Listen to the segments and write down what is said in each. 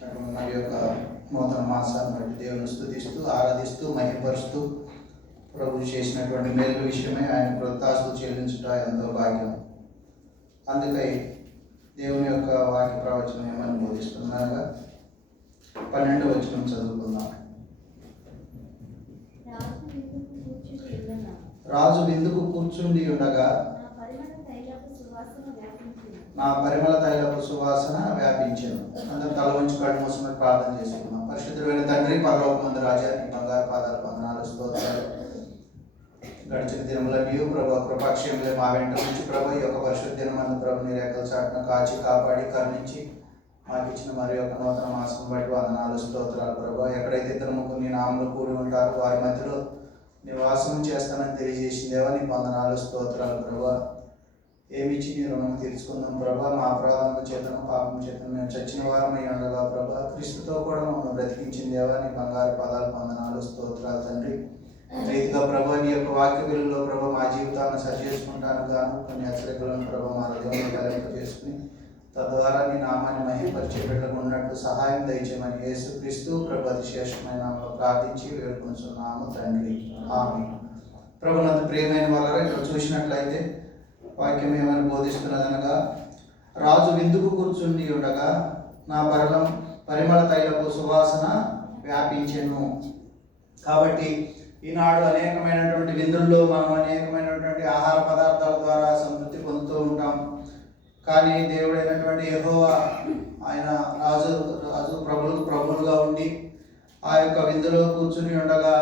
ఇచ్చినటువంటి మరి యొక్క నూతన మాసాన్ని బట్టి దేవుని స్తుతిస్తూ ఆరాధిస్తూ మహిమపరుస్తూ ప్రభు చేసినటువంటి మేలు విషయమై ఆయన కృతజ్ఞతలు చెల్లించుట ఎంతో భాగ్యం. అందుకై దేవుని యొక్క వాక్య ప్రవచనం ఏమని బోధిస్తున్నారుగా 12వ వచనం చదువుకుందాం. రాజు విందుకు కూర్చుండి ఉండగా నా పరిమళ తైలపు సువాసన వ్యాపించెను. అందరూ తల వంచి కళ్ళు మూసుకుని ప్రార్థన చేసుకున్నాం. పరిశుద్ధుడైన తండ్రి, పరలోకమందు రాజా, నీ బంగారు పాదాలు వందనాలు స్తోత్రాలు. గడిచిన దినములన్నీ ప్రభు కృపాక్షేములే మా వెంట నుంచి ప్రభు ఈ యొక్క పరిశుద్ధ దినమందు ప్రభు నీ రేఖల చాటున కాచి కాపాడి కరుణించి మాకు ఇచ్చిన మరి యొక్క నూతన మాసం బట్టి వందనాలు స్తోత్రాలు. ప్రభు ఎక్కడైతే ఇద్దరు ముగ్గురు నీ నామములు కూడి ఉంటారో వారి మధ్యలో నివాసం చేస్తానని తెలియజేసిందేవా నీకు వందనాలు స్తోత్రాలు. ప్రభు ఏమిచ్చి నీ రుణం తీర్చుకుందాం ప్రభా. మా అపరాధముల చేతను పాపం చేతను మేము చచ్చిన వారమై ఉండగా ప్రభా క్రీస్తుతో కూడా మమ్మల్ని బ్రతికించిందేవా నీ బంగారు పదాలు వందనాలు స్తోత్రాలు తండ్రి. రీతిగా ప్రభా నీ యొక్క వాక్య విలువలో ప్రభా మా జీవితాలను సరి చేసుకుంటాను గాను కొన్ని హెచ్చరికలను ప్రభా మా హృదయంలో కలయింప చేసుకుని తద్వారా నీ నామాన్ని మహిమపరిచే బిడ్డలకు ఉన్నట్టు సహాయం దయచేయమని యేసుక్రీస్తు ప్రభు అతిశేషమైన ప్రార్థించి వేడుకుంటున్నాము తండ్రి, ఆమేన్. ప్రభునందు ప్రియమైన వాళ్ళ ఇక్కడ చూసినట్లయితే వాక్యం ఏమని బోధిస్తున్నదనగా, రాజు విందుకు కూర్చుండి ఉండగా నా పరిమళ తైలపు సువాసన వ్యాపించెను. కాబట్టి ఈనాడు అనేకమైనటువంటి విందుల్లో మనం అనేకమైనటువంటి ఆహార పదార్థాల ద్వారా సంతృప్తి పొందుతూ ఉంటాం. కానీ దేవుడైనటువంటి యెహోవా ఆయన రాజు ప్రభులుగా ఉండి ఆ యొక్క విందులో కూర్చుని ఉండగా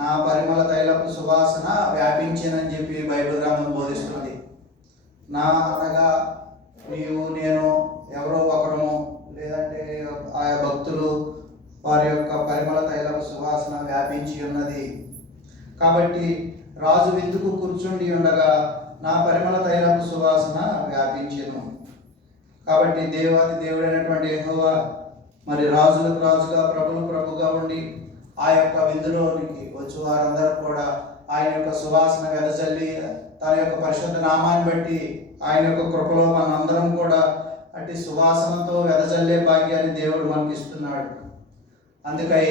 నా పరిమళ తైలపు సువాసన వ్యాపించెనని చెప్పి బైబిల్ గ్రంథం బోధిస్తున్నది. నా అనగా నీవు నేను ఎవరో ఒకరము, లేదంటే ఆయా భక్తులు వారి యొక్క పరిమళ తైలపు సువాసన వ్యాపించి ఉన్నది. కాబట్టి రాజు విందుకు కూర్చుండి ఉండగా నా పరిమళ తైలపు సువాసన వ్యాపించెను. కాబట్టి దేవాది దేవుడైనటువంటి యెహోవా మరి రాజులకు రాజుగా ప్రభులకు ప్రభుగా ఉండి ఆ యొక్క విందులోనికి వచ్చి వారందరూ కూడా ఆయన యొక్క సువాసన వెదజల్లి తన యొక్క పరిశుద్ధ నామాన్ని బట్టి ఆయన యొక్క కృపలో మనందరం కూడా అట్టి సువాసనతో వెదజల్లే భాగ్యాన్ని దేవుడు మనకి ఇస్తున్నాడు. అందుకై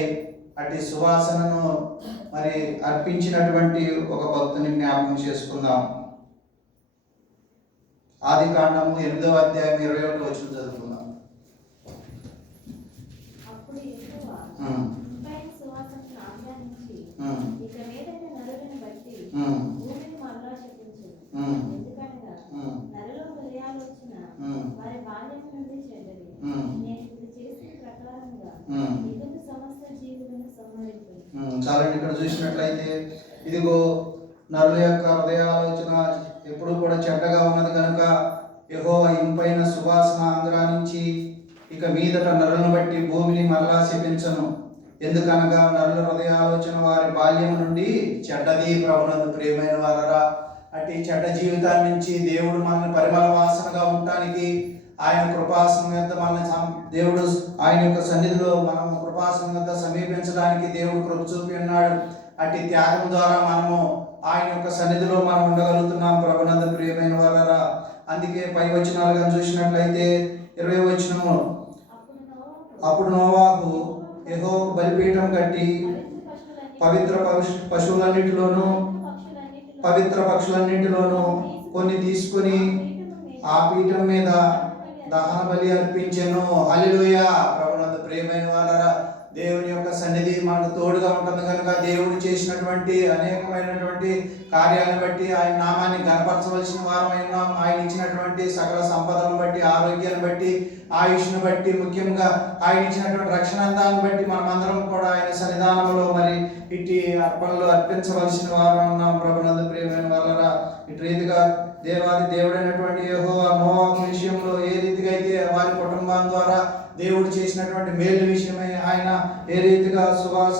అట్టి సువాసనను మరి అర్పించినటువంటి ఒక భక్తుని జ్ఞాపకం చేసుకుందాం. ఆదికాండము 8వ అధ్యాయం 21వ వచనం చదువుకుందాం. చాలండి. ఇక్కడ చూసినట్లయితే ఇదిగో నరుల యొక్క హృదయాలోచన ఎప్పుడు కూడా చెడ్డగా ఉన్నది కనుక యెహోవా ఇంపైన సువాసన ఆంధ్రానించి ఇక మీదట నరులను బట్టి భూమిని మరలా శపించను. ఎందుకనగా నరుల హృదయాలోచన వారి బాల్యం నుండి చెడ్డది. ప్రభునందు ప్రియమైన వారరా, అట్టి చెడ్డ జీవితాన్ని నుంచి దేవుడు మనల్ని పరిమళ వాసనగా ఉండటానికి ఆయన కృపాసనం వద్ద మనల్ని దేవుడు ఆయన యొక్క సన్నిధిలో మనం కృపాసనం వద్ద సమీపించడానికి దేవుడు కృప చూపి ఉన్నాడు. అట్టి త్యాగం ద్వారా మనము ఆయన యొక్క సన్నిధిలో మనం ఉండగలుగుతున్నాం. ప్రభునందు ప్రియమైన వారరా, అందుకే పై వచనాలుగా చూసినట్లయితే 20వ వచనము, అప్పుడు నోవాహు యెహోవా బలిపీఠం కట్టి పవిత్ర పక్షులన్నింటిలోనూ కొన్ని తీసుకుని ఆ పీఠం మీద దహన బలి అర్పించెను. హల్లెలూయా. ప్రభునందు ప్రియమైన వారరా, దేవుని యొక్క సన్నిధి మనకు తోడుగా ఉంటుంది కనుక దేవుడు చేసినటువంటి అనేకమైనటువంటి కార్యాలను బట్టి ఆయన నామాన్ని గణపరచవలసిన వారమై ఉన్నాం. ఆయన ఇచ్చినటువంటి సకల సంపదలను బట్టి, ఆరోగ్యాన్ని బట్టి, ఆయుష్ను బట్టి, ముఖ్యంగా ఆయన ఇచ్చినటువంటి రక్షణాంతాన్ని బట్టి మనమందరం కూడా ఆయన సన్నిధానంలో మరి ఇట్టి అర్పణలు అర్పించవలసిన వారం ఉన్నాం. ప్రభునందు ప్రియమైన వారరా, ఇటు రీతిగా దేవాది దేవుడైనటువంటి యెహోవా నోవాహు విషయంలో ఏ రీతిగా అయితే వారి కుటుంబం ద్వారా దేవుడు చేసినటువంటి మేలు విషయమై ఆయన ఏ రీతిగా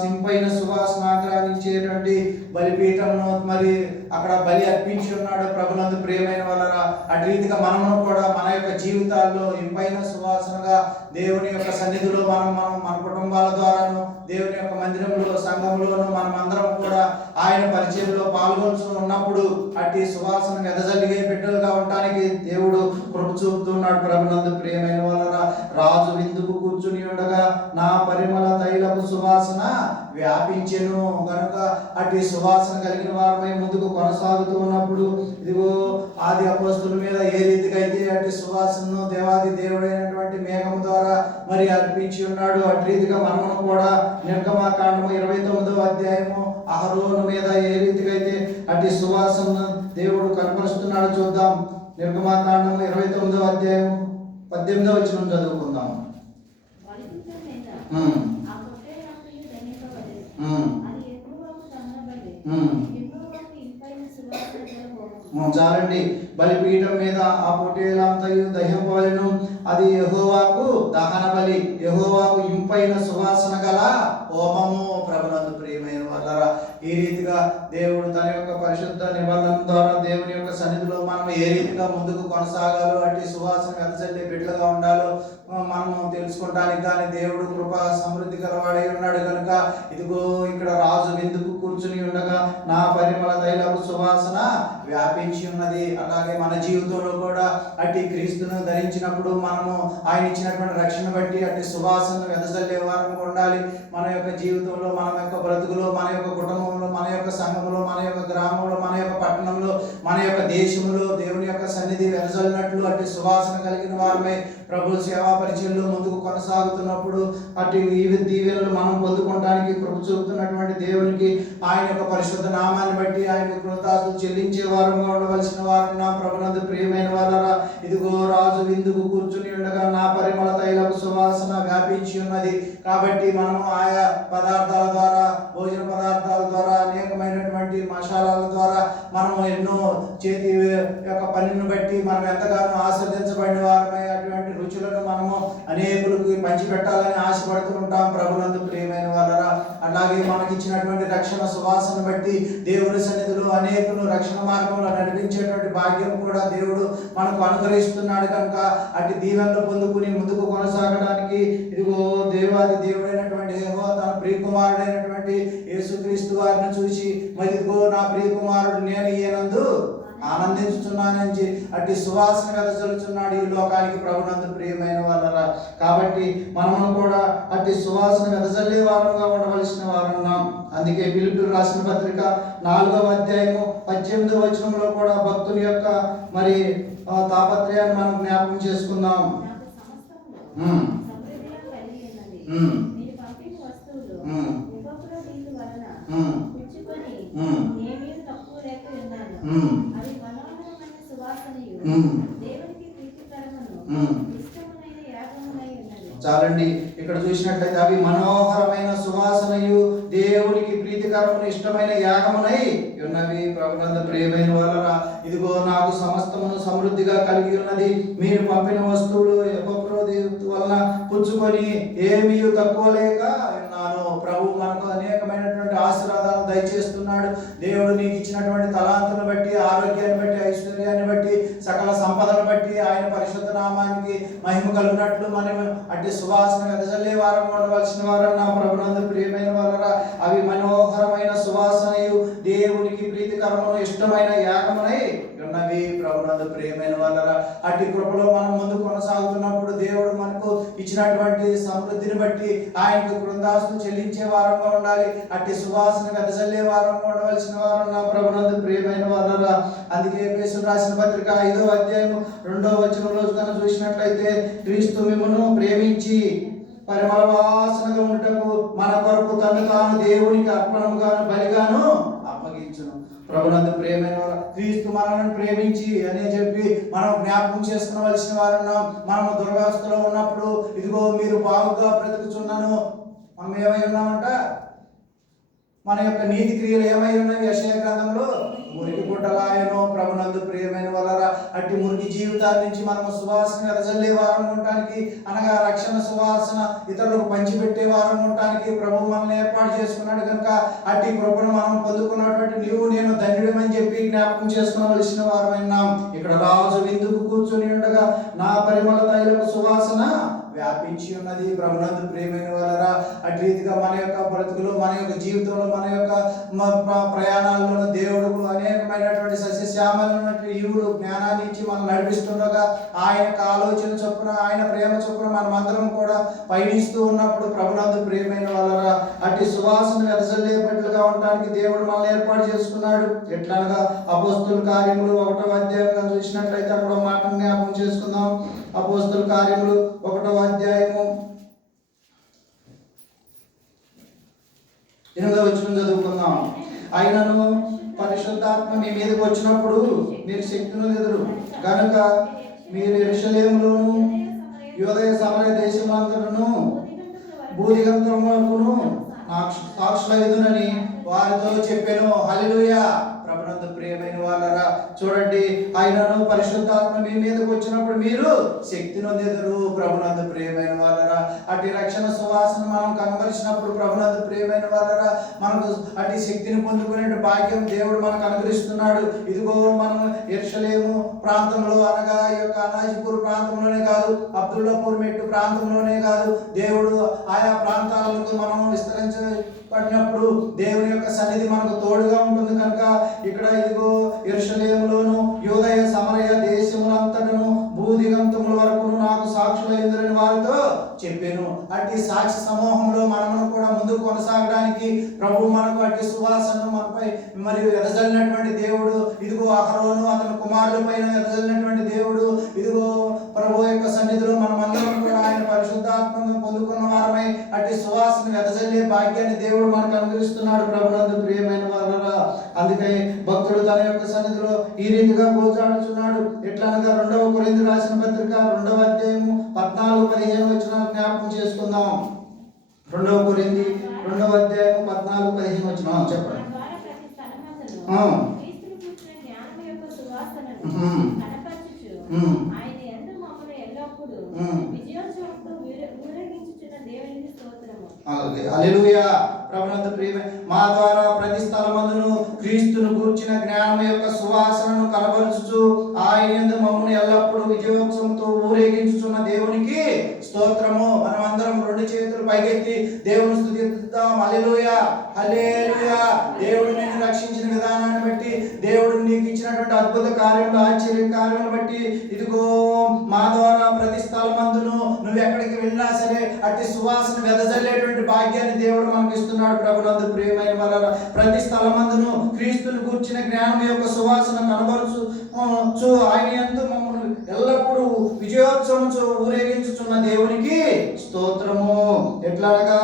ఇంపైన సువాసన ఆగ్రహించేటువంటి బలిపీఠంను మరి అక్కడ బలి అర్పించి ఉన్నాడు. ప్రభునందు ప్రియమైన వాళ్ళరా, అటు రీతిగా మనము కూడా మన యొక్క జీవితాల్లో ఇంపైన సువాసనగా దేవుని యొక్క సన్నిధిలో మనం మన కుటుంబాల ద్వారాను దేవుని యొక్క మందిరంలో సంఘంలోను మనం అందరం కూడా ఆయన పరిచయంలో పాల్గొంటూ ఉన్నప్పుడు అట్టి సువాసన వెదజల్లిగే బిడ్డలుగా ఉండడానికి దేవుడు కృప చూపుతున్నాడు. ప్రభునందు ప్రియమైన వాళ్ళరా, రాజు విందుకు కూర్చుని ఉండగా నా పరిమళ తైలపు సువాసన వ్యాపించెను. కనుక అట్టి సువాసన కలిగిన వారమై ముందుకు కొనసాగుతూ ఉన్నప్పుడు ఇదిగో ఆది అపోస్తుల మీద ఏ రీతిగా అయితే అట్టి సువాసనను దేవాది దేవుడైనటువంటి మేఘము ద్వారా మరి అర్పించి ఉన్నాడు, అటు రీతిగా మనము కూడా నిర్గమాకాండము 29వ అధ్యాయము అహరోను మీద ఏ రీతిగా అయితే అట్టి సువాసనను దేవుడు కనపరుస్తున్నాడు చూద్దాం. నిర్గమాకాండము 29వ అధ్యాయం 18వ వచనం చదువుకుందాం. చాలండి. బలిపీఠం మీద ఆ పొట్టేలంతయు దహింపవలెను, అది యెహోవాకు దహన బలి, యెహోవాకు ఇంపైన సువాసన గల హోమము. ప్రభునందు ప్రియమైన వాళ్ళరా, ఈ రీతిగా దేవుడు తన యొక్క పరిశుద్ధ నిబంధన ద్వారా దేవుని యొక్క సన్నిధిలో మనం ఏ రీతిగా ముందుకు కొనసాగాలో, అట్టి సువాసన వెదజల్లే బిడ్డలుగా ఉండాలో మనము తెలుసుకోవడానికి కానీ దేవుడు కృప సమృద్ధి గలవాడై ఉన్నాడు. కనుక ఇదిగో ఇక్కడ రాజు విందుకు కూర్చుని ఉండగా నా పరిమళ తైలపు సువాసన వ్యాపించి ఉన్నది. అలాగే మన జీవితంలో కూడా అట్టి క్రీస్తును ధరించినప్పుడు మనము ఆయన ఇచ్చినటువంటి రక్షణ బట్టి అట్టి సువాసన వెదజల్లే వారంగా ఉండాలి. మన యొక్క జీవితంలో, మన యొక్క బ్రతుకులో, మన యొక్క కుటుంబంలో, మన యొక్క సంఘంలో, మన యొక్క గ్రామంలో, మన యొక్క పట్టణంలో, మన యొక్క దేశంలో దేవుని యొక్క సన్నిధి వెదజల్లినట్లు అట్టి సువాసన కలిగిన వారమే ప్రభు సేవా పరిచయంలో ముందుకు కొనసాగుతున్నప్పుడు అట్టి దీవెనలు మనం పొందుకోవడానికి కృప చూపుతున్నటువంటి దేవునికి ఆయన యొక్క పరిశుద్ధ నామాన్ని బట్టి ఆయన కృతజ్ఞతలు చెల్లించే వారంగా ఉండవలసిన వారు నా ప్రభునందు ప్రియమైన వాళ్ళరా, ఇదిగో రాజు విందుకు కూర్చుని ఉండగా నా పరిమళ తైలపు సువాసన వ్యాపించి ఉన్నది. కాబట్టి మనము ఆయా పదార్థాల ద్వారా, భోజన పదార్థాల ద్వారా, అనేకమైనటువంటి మసాలాల ద్వారా మనము ఎన్నో చేతి యొక్క పనిని బట్టి మనం ఎంతగానో ఆస్వాదించబడిన వారమై అటువంటి రుచులను మనము అనేకులకు పంచిపెట్టాలని ఆశపడుతూ ఉంటాం. ప్రభునందు ప్రియమైన వాళ్ళరా, అలాగే మనకి ఇచ్చినటువంటి రక్షణ సువాసన బట్టి దేవుని సన్నిధిలో అనేకులు రక్షణ మార్గంలో నడిపించేటువంటి భాగ్యం కూడా దేవుడు మనకు అనుగ్రహిస్తున్నాడు. కనుక అటు దీవెనలు పొందుకుని ముందుకు కొనసాగడానికి ఇదిగో దేవాది దేవుడైనటువంటి యెహోవా తన ప్రియకుమారుడైనటువంటి యేసుక్రీస్తు వారిని చూసి మరిదిగో నా ప్రియకుమారుడు నేను ఈయనందు ఆనందించుతున్నానని అట్టి సువాసన వెదజల్లుచున్నాడు ఈ లోకానికి. ప్రభునందు ప్రియమైన వాళ్ళరా, కాబట్టి మనము కూడా అట్టి సువాసన వెదజల్లే వారంగా ఉండవలసిన వారున్నాం. అందుకే ఫిలిప్పీయులకు రాసిన పత్రిక 4వ అధ్యాయము 18వ వచనంలో కూడా భక్తుని యొక్క మరి తాపత్రయాన్ని మనం జ్ఞాపకం చేసుకుందాం. చాలండి. ఇక్కడ చూసినట్లయితే అవి మనోహరమైన సువాసనయు దేవునికి ప్రీతికరమును ఇష్టమైన యాగమునై ఉన్నవి. ప్రభునందు ప్రియమైన వాళ్ళరా, ఇదిగో నాకు సమస్తమును సమృద్ధిగా కలిగి ఉన్నది. మీరు పంపిన వస్తువులు ఎపఫ్రోదితు వలన పుచ్చుకొని ఏమీ తక్కువ లేక ఉన్నాను. ప్రభు మనకు అనేకమైనటువంటి ఆశీర్వాదాలను దయచేస్తున్నాడు. దేవుడు నీకు ఇచ్చినటువంటి తలాంతులను బట్టి, ఆరోగ్యాన్ని బట్టి, ఐశ్వర్యాన్ని బట్టి, సకల సంపదను బట్టి ఆయన పరిశుద్ధ నామానికి మహిమ కలుగునట్లు మనం అట్టి సువాసన వెదజల్లే వారం ఉండవలసిన వారు నా ప్రభునందు ప్రియమైన వాళ్ళరా, అవి మనోహరమైన సువాసనయు దేవునికి ప్రీతికరమును ఇష్టమైన యాగమునై ఉన్నవి. ప్రభునందు ప్రియమైన వాళ్ళరా, అట్టి కృపలో మనం ముందు కొనసాగుతున్నప్పుడు దేవుడు మనకు ఇచ్చినటువంటి సమృద్ధిని బట్టి ఆయనకు కృతజ్ఞతలు చెల్లించే వారంగా ఉండాలి. అట్టి సువాసన వెదజల్లే వారంగా ఉండవలసిన వారు నా ప్రభునందు ప్రియమైన వాళ్ళరా. అందుకే ఎఫెసీయులకు రాసిన పత్రిక 5వ అధ్యాయం 2వ వచనంలో కనుక చూసినట్లయితే క్రీస్తు మిమ్మును ప్రేమించి పరిమళ వాసనగా ఉంటకు మన కొరకు తను తాను దేవునికి అర్పణముగాను బలిగాను అప్పగించును. ప్రభునందు ప్రియమైన క్రీస్తు మనల్ని ప్రేమించి అని చెప్పి మనం జ్ఞాపకం చేసుకునవలసిన వారున్నాం. మనము దుర్వ్యవస్థలో ఉన్నప్పుడు ఇదిగో మీరు బాగుగా బ్రతుకుచున్నాను, మనం ఏమై ఉన్నామంట, మన యొక్క నీతి క్రియలు ఏమై ఉన్నవి? యెషయా గ్రంథంలో మురికి గుడ్డలాయనో ప్రభునందు ప్రియమైన వాళ్ళరా, అట్టి మురికి జీవితాల నుంచి మనము సువాసన వెదజల్లే వారం ఉండటానికి, అనగా రక్షణ సువాసన ఇతరులకు పంచిపెట్టే వారం ఉండటానికి ప్రభు మనల్ని ఏర్పాటు చేసుకున్నాడు కనుక అట్టి కృపను మనం పొందుకున్నటువంటి నీవు నేను ధన్యుడమని చెప్పి జ్ఞాపకం చేసుకునవలసిన వారమైనాం. ఇక్కడ రాజు విందుకు కూర్చొని ఉండగా నా పరిమళ తైలపు సువాసన వ్యాపించి ఉన్నది. ప్రభునందు ప్రియమైన వాళ్ళరా, అటు రీతిగా మన యొక్క బ్రతుకులు, మన యొక్క జీవితంలో, మన యొక్క ప్రయాణాల్లో దేవుడు అనేకమైనటువంటి సస్యశ్యామలైనటువంటి ఈవులు జ్ఞానాన్ని ఇచ్చి మనం నడిపిస్తుండగా ఆయన ఆలోచన చొప్పున, ఆయన ప్రేమ చొప్పున మనం అందరం కూడా పయనిస్తూ ఉన్నప్పుడు ప్రభునందు ప్రియమైన వాళ్ళరా, అట్టి సువాసన వెదజల్లేపట్లుగా ఉండడానికి దేవుడు మనల్ని ఏర్పాటు చేసుకున్నాడు. ఎట్లనగా అపోస్తుల కార్యములు 1వ అధ్యాయంగా చూసినట్లయితే అక్కడ మాట జ్ఞాపకం చేసుకుందాం. అపోస్తుల కార్యములు 1వ అధ్యాయము 8వ వచనం చదువుకుందాం. అయినను పరిశుద్ధాత్మ మీ మీదకి వచ్చినప్పుడు మీరు శక్తిని ఎదురు కనుక మీరు యెరూషలేములోను యూదయ సమరయ దేశమంతటను భూదిగంతం వరకును సాక్షులైదునని వారితో చెప్పాను. హల్లెలూయా. ప్రభునందు ప్రియమైన వాళ్ళరా, చూడండి, ఆయనను పరిశుద్ధాత్మ మీ మీదకి వచ్చినప్పుడు మీరు శక్తి నొందెదరు. ప్రభునందు ప్రియమైన వాళ్ళరా, అటు రక్షణ సువాసన మనం కనబరిచినప్పుడు ప్రభునందు ప్రియమైన వాళ్ళరా, మనకు అటు శక్తిని పొందుకునే భాగ్యం దేవుడు మనకు అనుగ్రహిస్తున్నాడు. ఇదిగో మనం యెరూషలేము ప్రాంతంలో, అనగా ఈ యొక్క అనాజిపూర్ ప్రాంతంలోనే కాదు, అబ్దుల్లాపూర్ మెట్టు ప్రాంతంలోనే కాదు, దేవుడు ఆయా ప్రాంతాలకు మనం విస్తరించబడినప్పుడు దేవుని యొక్క సన్నిధి మనకు తోడుగా ఉంటుంది కనుక ఇక్కడ ఇదిగో యెరూషలేములోను యూదయ సమరయ దేశములంతటను భూదిగంతముల వరకు నాకు సాక్షులైందని వారితో చెప్పాను. అట్టి సాక్షి సమూహంలో మనము కూడా ముందుకు కొనసాగడానికి ప్రభు మనకు అట్టి సువాసనను మనపై మరియు ఎదజల్లినటువంటి దేవుడు. ఇదిగో అహరోను అతని కుమారుల పైన ఎదజల్లినటువంటి దేవుడు. ఇదిగో ప్రభు యొక్క సన్నిధిలో మనమందరం కూడా ఆయన పరిశుద్ధాత్మను పొందుకున్న వారమై అట్టి సువాసన ఎదజల్లే భాగ్యాన్ని దేవుడు మనకు అనుగ్రహిస్తున్నాడు. ప్రభునందు ప్రియమైన వారరా, అందుకే భక్తుడు తన యొక్క సన్నిధిలో ఈ రీతిగా గోచాడుచున్నాడు. ఎట్లనగా 2వ కొరింథీ రాసిన పత్రిక 2వ అధ్యాయము 14-15 వచనాలు జ్ఞాపకం చేసుకుందాం. 2వ కొరింథీ 2వ అధ్యాయము 14-15 వచనం చెప్పండి. హల్లెలూయా. ప్రభునందు ప్రియమైన మా ద్వారా ప్రతి స్థలమందును క్రీస్తును గూర్చిన జ్ఞానం యొక్క సువాసనను కనబరుచుచు ఆయన యందు మమ్మల్ని ఎల్లప్పుడూ విజయోత్సవంతో ఊరేగించుచున్న దేవునికి స్తోత్రము. మనం అందరం 2 చేతులు పైకెత్తి దేవుని స్తుతిద్దాం. హల్లెలూయా, హల్లెలూయా. దేవుడు నిన్ను రక్షించిన విధానాన్ని బట్టి, దేవుడు నీకు ఇచ్చినటువంటి అద్భుత కార్యములు, ఆశ్చర్య కార్యములు బట్టి, ఇదిగో మా ద్వారా ప్రతి స్థలమందును నువ్వు ఎక్కడికి వెళ్ళినా సరే అట్టి సువాసన వెదజల్లేటువంటి భాగ్యాన్ని దేవుడు మనకి ఇస్తున్నాడు. ప్రభునందు ప్రియమైన వాళ్ళ ప్రతి స్థలమందును క్రీస్తును గూర్చిన జ్ఞానం యొక్క సువాసన కనబరుచు ఆయన యందు మమ్మల్ని ఎల్లప్పుడూ విజయోత్సవం ఊరేగించుచున్న దేవునికి స్తోత్రము. ఎట్లాగా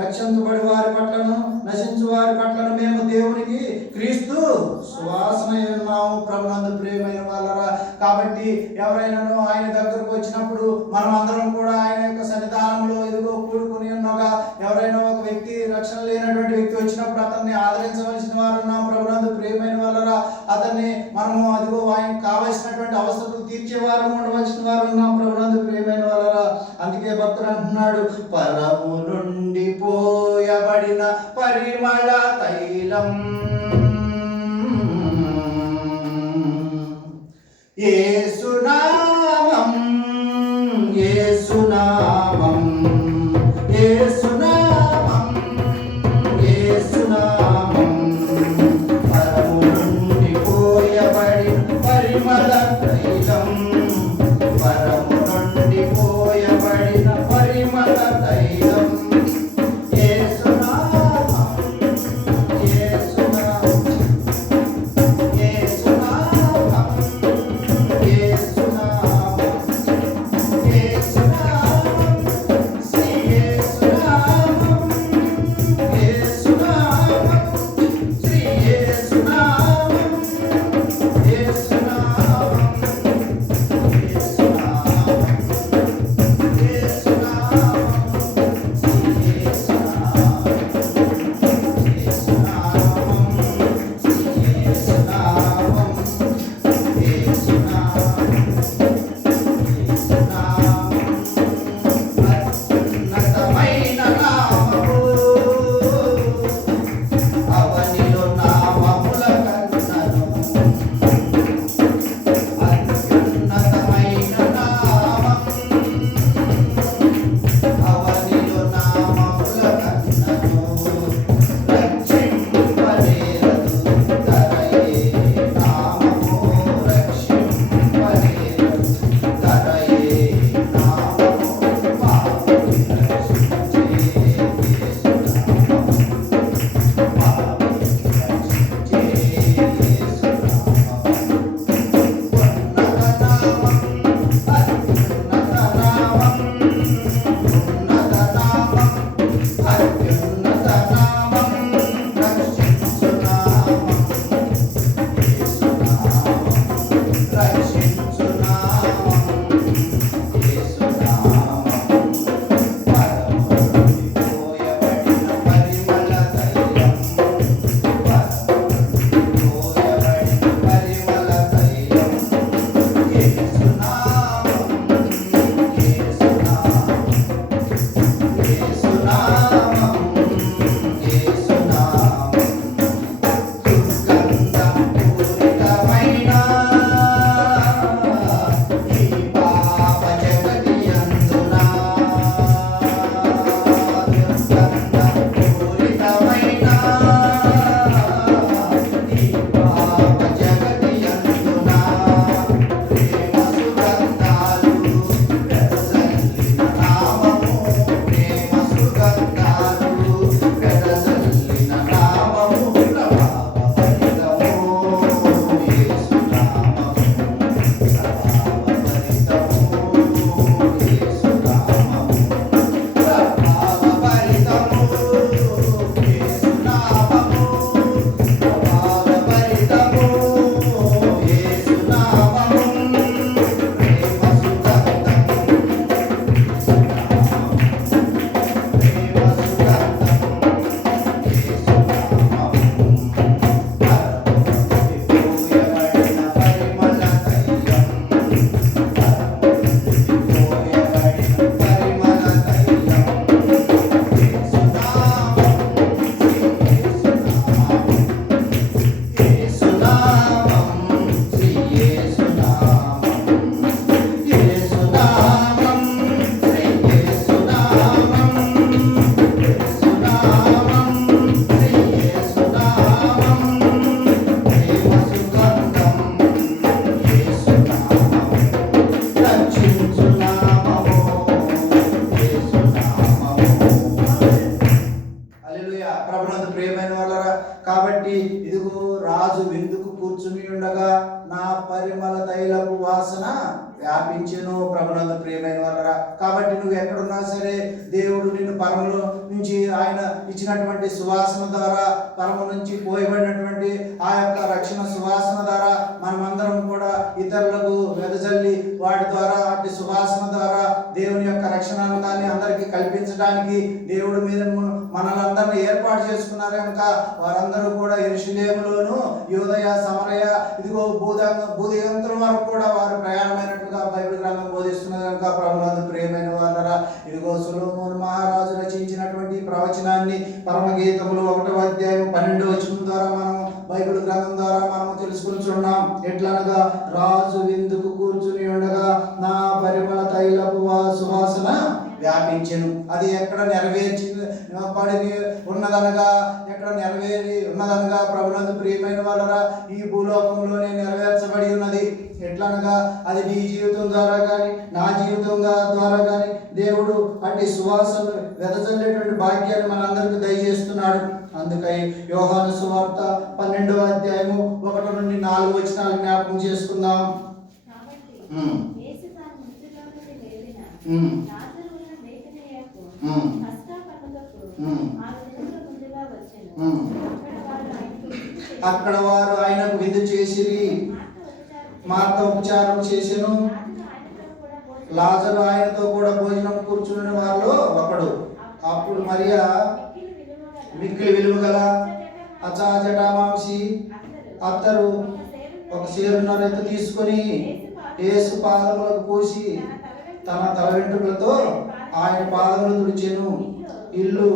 రక్షించబడి వారి పట్లను నశించు వారి పట్లను మేము దేవునికి క్రీస్తు సువాసన ఉన్నాము. ప్రభునందు ప్రియమైన వాళ్ళరా, కాబట్టి ఎవరైనాను ఆయన దగ్గరకు వచ్చినప్పుడు మనం అందరం కూడా ఆయన యొక్క సన్నిధానంలో ఇదిగో కూడుకుని ఉన్నగా, ఎవరైనా ఒక వ్యక్తి రక్షణ లేనటువంటి వ్యక్తి వచ్చినప్పుడు అతన్ని ఆదరించవలసిన వారు ఉన్నాం. ప్రభునందు ప్రియమైన వాళ్ళరా, అతన్ని మనము అదిగో ఆయనకు కావలసినటువంటి అవసరాలు తీర్చేవారు ఉండవలసిన వారు ఉన్నాం. ప్రభునందు ప్రియమైన వాళ్ళరా, అందుకే భక్తుడు అంటున్నాడు, పరము నుండి పోయబడిన పరిమళ తైలం యేసునామం, యేసునామం, యేసునామం, యేసునామం. పరము నుండి పోయబడిన పరిమళ తైలం, పరము నుండి పోయబడిన పరిమళ తైలం యేసునామం, యేసునామం. కాబట్టి ఇదిగో రాజు విందుకు కూర్చుని ఉండగా నా పరిమళ తైలపు వాసన వ్యాపించెను. ప్రభునందు ప్రియమైన వాళ్ళరా, కాబట్టి నువ్వు ఎక్కడున్నా సరే దేవుడు నిన్ను పరములో నుంచి ఆయన ఇచ్చినటువంటి సువాసన ద్వారా, పరము నుంచి పోయబడినటువంటి ఆ యొక్క రక్షణ సువాసన ద్వారా మనమందరం కూడా ఇతరులకు వెదజల్లి వాటి ద్వారా అటు సువాసన ద్వారా దేవుని యొక్క రక్షణాన్ని అందరికీ కల్పించడానికి దేవుడు మీద మనలందరినీ ఏర్పాటు చేసుకున్నారు కనుక వారందరూ కూడా యెరూషలేములోను యూదయ సమరయ ఇదిగో భూదిగంతుల వరకు కూడా వారు ప్రయాణమైనట్టుగా బైబిల్ గ్రంథం బోధిస్తున్నది కనుక ప్రభునందు ప్రియమైన వాళ్ళరా, ఇదిగో సొలొమోను మహారాజు రచించినటువంటి ప్రవచనాన్ని పరమగీతములు 1వ అధ్యాయం 12వ వచనం ద్వారా మనం బైబిల్ గ్రంథం ద్వారా మనం తెలుసుకుంటున్నాం. ఎట్లనగా రాజు విందుకు కూర్చుని ఉండగా నా పరిమళ తైలపు సువాసన వ్యాపించెను. అది ఎక్కడ నెరవేర్చి పడి ఉన్నదనగా, ఎక్కడ నెరవేరి ఉన్నదనగా ప్రభునందు ప్రియమైన వాళ్ళరా, ఈ భూలోకంలోనే నెరవేర్చబడి ఉన్నది. ఎట్లనగా అది నీ జీవితం ద్వారా కానీ నా జీవితం ద్వారా కానీ దేవుడు అట్టి సువాసన వెదజల్లేటువంటి భాగ్యాన్ని మనందరికీ దయచేస్తున్నాడు. అందుకై యోహాను సువార్త 12వ అధ్యాయము 1 నుండి 4 వచనాలు జ్ఞాపకం చేసుకుందాం. అక్కడ వారు ఆయనకు విందు చేసిరి, మార్త ఉపచారం చేసెను. లాజరు ఆయనతో కూడా భోజనం కూర్చుని వారిలో ఒకడు. అప్పుడు మరియా మిక్కిలి విలువ గల అచాజటామాంసి అత్తరు ఒక సేరున్నర ఎత్తు తీసుకొని యేసు పాదములకు పూసి తన తల వెంట్రుకలతో ఆయన పాదములు తుడిచెను. ఇల్లు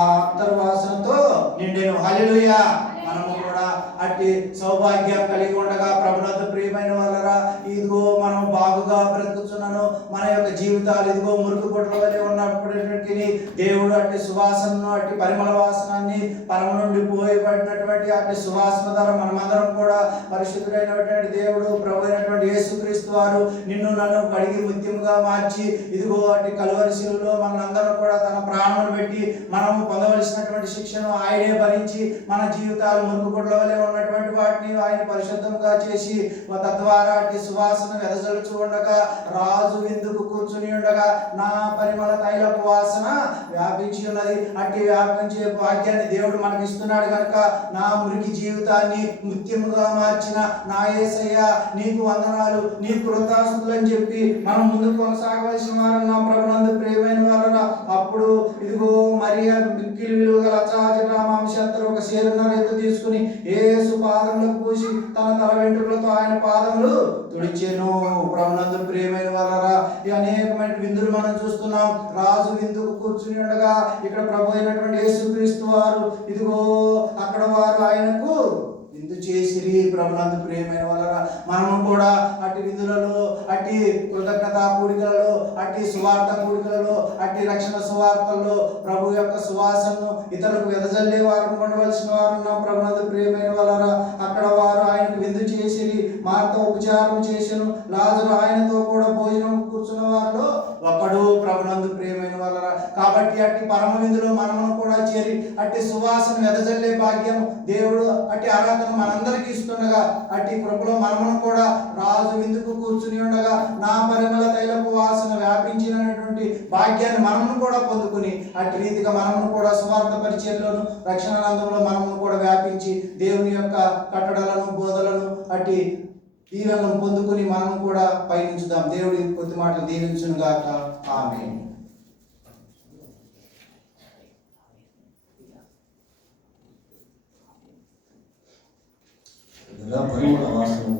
ఆ అత్తరు వాసనతో నిండెను. హల్లెలూయా. మనము కూడా అట్టి సౌభాగ్యం కలిగి ఉండగా ప్రభునందు ప్రియమైన వాళ్ళరా, ఇదిగో మనం బాగుగా బ్రతుకుతున్నాను, మన యొక్క జీవితాలు ఇదిగో మురుకు పొట్ల వలె ఉన్నప్పటికీ దేవుడు అట్టి సువాసనను, అట్టి పరిమళ వాసనాన్ని పరమ నుండి పోయబడినటువంటి అట్టి సువాసన ద్వారా మనమందరం కూడా పరిశుద్ధుడైనటువంటి దేవుడు ప్రభు అయినటువంటి యేసుక్రీస్తు వారు నిన్ను నన్ను కడిగి ముత్యముగా మార్చి ఇదిగో అట్టి కలువరి శిలువలో మనందరం కూడా తన ప్రాణమును పెట్టి మనము పొందవలసినటువంటి శిక్షను ఆయనే భరించి మన జీవితాలు మురుగు పొట్ల వలె ఉన్నటువంటి వాటిని ఆయన పరిశుద్ధంగా చేసి తద్వారా అట్టి సువాసన వెదజల్లుచు ఉండగా రాజు విందుకు కూర్చుని ఉండగా నా పరిమళ తైలపు వాసన వ్యాపించి ఉన్నది. అట్టి వ్యాపించే భాగ్యాన్ని దేవుడు మనకి ఇస్తున్నాడు కనుక నా మురికి జీవితాన్ని ముత్యముగా మార్చిన నా యేసయ్య నీకు వందనాలు, నీకు కృతజ్ఞతలు అని చెప్పి మనం ముందుకు కొనసాగవలసిన వారన్నా ప్రభునందు ప్రియమైన వారన్నా. అప్పుడు ఇదిగో మరియా మిక్కిలి విలువ గల అచాజటామాంసి ఒక సేరున్నర ఎత్తు తీసుకుని యేసు పాదములకు పూసి తన తల వెంట్రుకలతో ఆయన పాదములు తుడిచెను. ప్రభునందు ప్రియమైన వారరా, ఈ అనేకమైన విందులు మనం చూస్తున్నాం. రాజు విందుకు కూర్చుని ఉండగా ఇక్కడ ప్రభు అయినటువంటి యేసుక్రీస్తు వారు ఇదిగో అక్కడ వారు ఆయనకు విందు చేసిరి. ప్రభునందు ప్రియమైన వాళ్ళరా, మనము కూడా అట్టి విందులలో, అట్టి కృతజ్ఞత కూడికలలో, అట్టి సువార్త కూడికలలో, అట్టి రక్షణ సువార్తల్లో ప్రభు యొక్క సువాసనను ఇతరులకు వెదజల్లే వారు ఉండవలసిన వారు ఉన్నాం. ప్రభునందు ప్రియమైన వాళ్ళరా, అక్కడ వారు ఆయనకు విందు చేసిరి, మార్త ఉపచారం చేసెను. లాజరు ఆయనతో కూడా భోజనం కూర్చున్న వారిలో ఒకడు. ప్రభునందు ప్రియమైన వాళ్ళరా, కాబట్టి అట్టి పరమ విందులో మనము కూడా చేరి అట్టి సువాసన వెదజల్లే భాగ్యం దేవుడు అట్టి ఆరాధన మనందరికీ ఇస్తుండగా అట్టి కృపలో మనము కూడా రాజు విందుకు కూర్చుని ఉండగా నా పరిమళ తైలపు వాసన వ్యాపించినటువంటి భాగ్యాన్ని మనము కూడా పొందుకుని అట్టి రీతిగా మనము కూడా సువార్త పరిచయంలోను రక్షణ రంగంలో మనము కూడా వ్యాపించి దేవుని యొక్క కట్టడలను బోధలను అట్టి దీవెనలను పొందుకుని మనము కూడా పయనించుదాం. దేవుడి కొద్ది మాటలు దీవించును గాక. ఆమేన్. పరిమళ వాసన